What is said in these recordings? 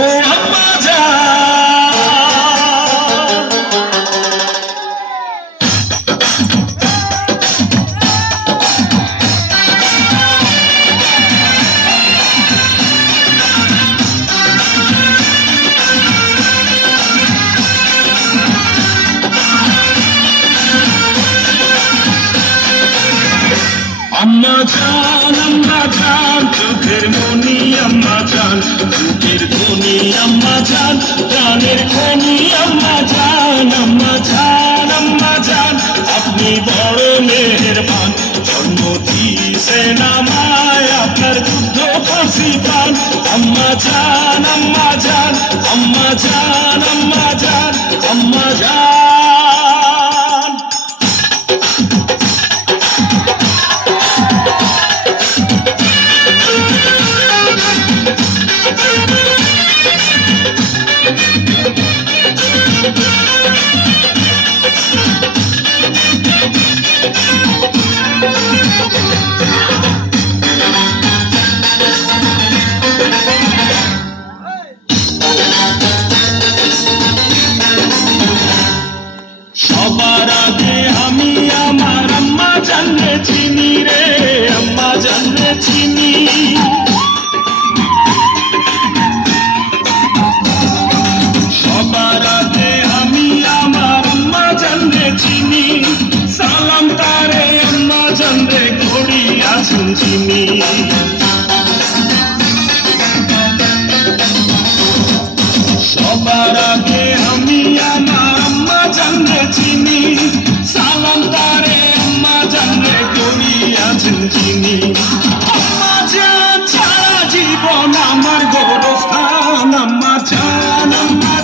ও আম্মা জান। আম্মা জান চোখের মনি আম্মা জান, চোখের ধনি আম্মা জান, প্রাণের খনি আম্মা জান। আম্মা জান আম্মা জান আপনি বড় মেহেরবান, জন্ম দিয়েছেন আমায় আপনার যুদ্ধ ফাঁসি পান। আম্মা জান আম্মা জান আম্মা জান আম্মা জান আম্মা জান। সবার আগে আমি আমার আম্মা জানলে চিনি রে, আম্মা জানলে চিনি। সবার আগে আমি আমার আম্মা জানলে চিনি, সালাম তারে আম্মা জানলে ঘড়ি আছেন চিনি। সবার আগে আমি আমার আম্মা জানলে চিনি, সালাম তারে আম্মা জানলে করিয়াছেন চিনি। আম্মা জান সারা জীবন আমার গোরস্থান, আম্মা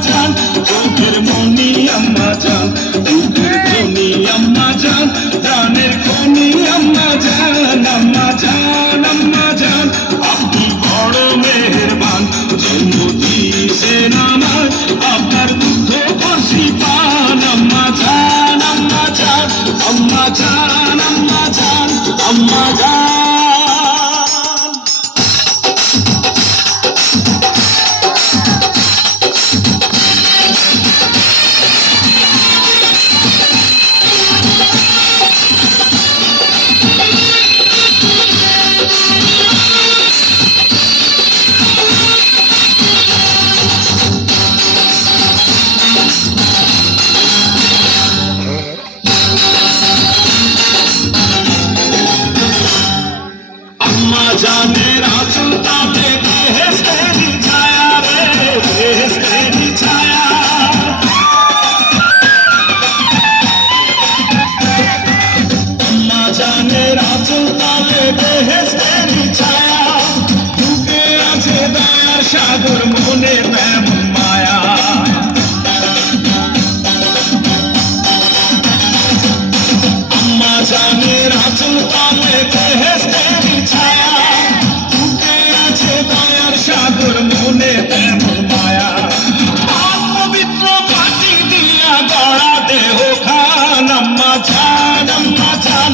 জান চোখের মনি আম্মা জান, চোখের ধনি আম্মা জান, প্রাণের খনি আম্মা জান। আম্মা জান আপনি বড় মেহেরবান, জন্ম দিয়েছেন আমায় আপনার দুধ ফাঁসি পান। আম্মা জান আম্মা জান আম্মা জান আম্মা জান আম্মা জান। আম্মা জানের আঁচল তাতে বেহেশতেরি ছায়া রে, বেহেশতেরি ছায়া। আম্মা জানের আঁচল তাতে বেহেশতেরি ছায়া, বুকে আছে দয়ার সাগর মনে তেমন মায়া। আম্মা জানের আঁচল তাতে বেহেশতেরি ছায়া, বুকে আছে দয়ার সাগর মনে তেমন মায়া। পবিত্র মাটি দিয়া গড়া দেহ খান, আম্মা জান